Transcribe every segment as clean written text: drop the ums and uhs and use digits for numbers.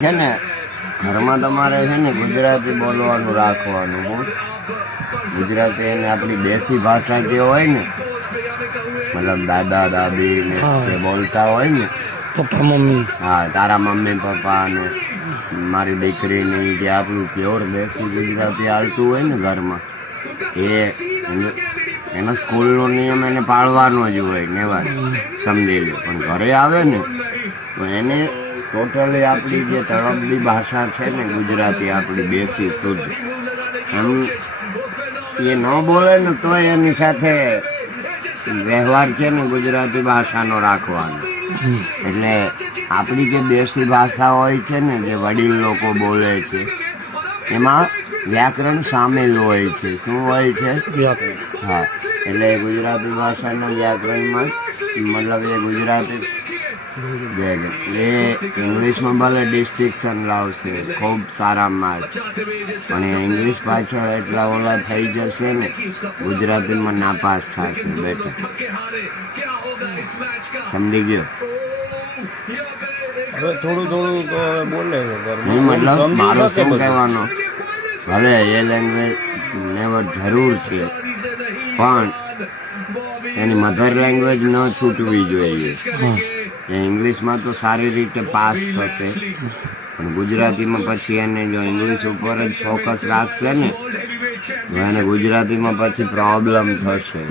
છે ને ઘરમાં તમારે છે ને ગુજરાતી બોલવાનું રાખવાનું. ગુજરાતી એને આપણી દેશી ભાષા જે હોય ને, મતલબ દાદા દાદી ને જે બોલતા હોય ને, પપ્પા મમ્મી, હા તારા મમ્મી પપ્પા ને મારી દીકરીની જે આપણું પ્યોર દેશી ગુજરાતી આવતું હોય ને ઘરમાં, એનો સ્કૂલનો નિયમ એને પાળવાનો જ હોય નેવા સમજી લો. પણ ઘરે આવે ને તો એને ટોટલી આપણી જે તળપદી ભાષા છે ને ગુજરાતી, આપણી દેશી શુદ્ધ, એમ એ ન બોલે ને તો એની સાથે વ્યવહાર છે ને ગુજરાતી ભાષાનો રાખવાનો. એટલે આપણી જે દેશી ભાષા હોય છે ને, જે વડીલ લોકો બોલે છે, એમાં વ્યાકરણ સામેલ હોય છે. શું હોય છે? હા, એટલે ગુજરાતી ભાષાના વ્યાકરણમાં મતલબ એ ગુજરાતી એ ઇંગ્લિશમાં ભલે ડિસ્ટિક્શન લાવશે ખૂબ સારા માર્ક, પણ એ ઇંગ્લિશ પાછળ એટલા ઓલા થઈ જશે ને, ગુજરાતીમાં નાપાસ થશે બેટા. સમજી ગયો? હવે થોડું થોડું તો બોલે નહીં, મતલબ મારો શું કહેવાનો, ભલે એ લેંગ્વેજ નેવર જરૂર છે, પણ એની મધર લેંગ્વેજ ન છૂટવી જોઈએ. એ ઇંગ્લિશમાં તો સારી રીતે પાસ થશે, પણ ગુજરાતીમાં પછી એને જો ઇંગ્લિશ ઉપર જ ફોકસ રાખશે ને તો એને ગુજરાતીમાં પછી પ્રોબ્લેમ થશે.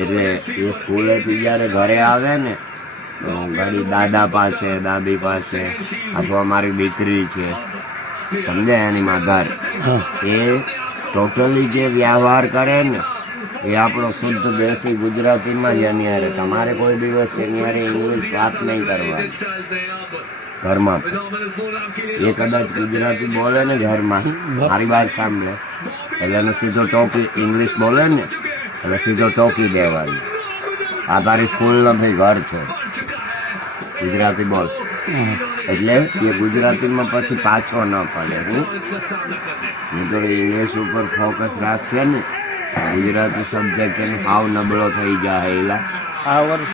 એટલે એ સ્કૂલેથી જ્યારે ઘરે આવે ને તો ઘણી દાદા પાસે દાદી પાસે અથવા મારી દીકરી છે સમજે એની મધર, એ ટોટલી જે વ્યવહાર કરે ને એ આપણો શુદ્ધ દેશી ગુજરાતીમાં જ એની હારે. તમારે કોઈ દિવસ એની હારે ઇંગ્લિશ વાત નહીં કરવાની ઘરમાં. એ કદાચ ગુજરાતી બોલે ને ઘરમાં, મારી વાત સાંભળે એટલે એને સીધો ટોકી, ઇંગ્લિશ બોલે ને એટલે સીધો ટોકી દેવાની, આ તારી સ્કૂલ નથી ઘર છે, ગુજરાતી બોલ. એટલે એ ગુજરાતીમાં પછી પાછો ન પડે. હું તો ઇંગ્લિશ ઉપર ફોકસ રાખશે ને, ગુજરાતી સબ્જેક્ટ એનો હાવ નબળો થઈ જાય. એલા આ વર્ષ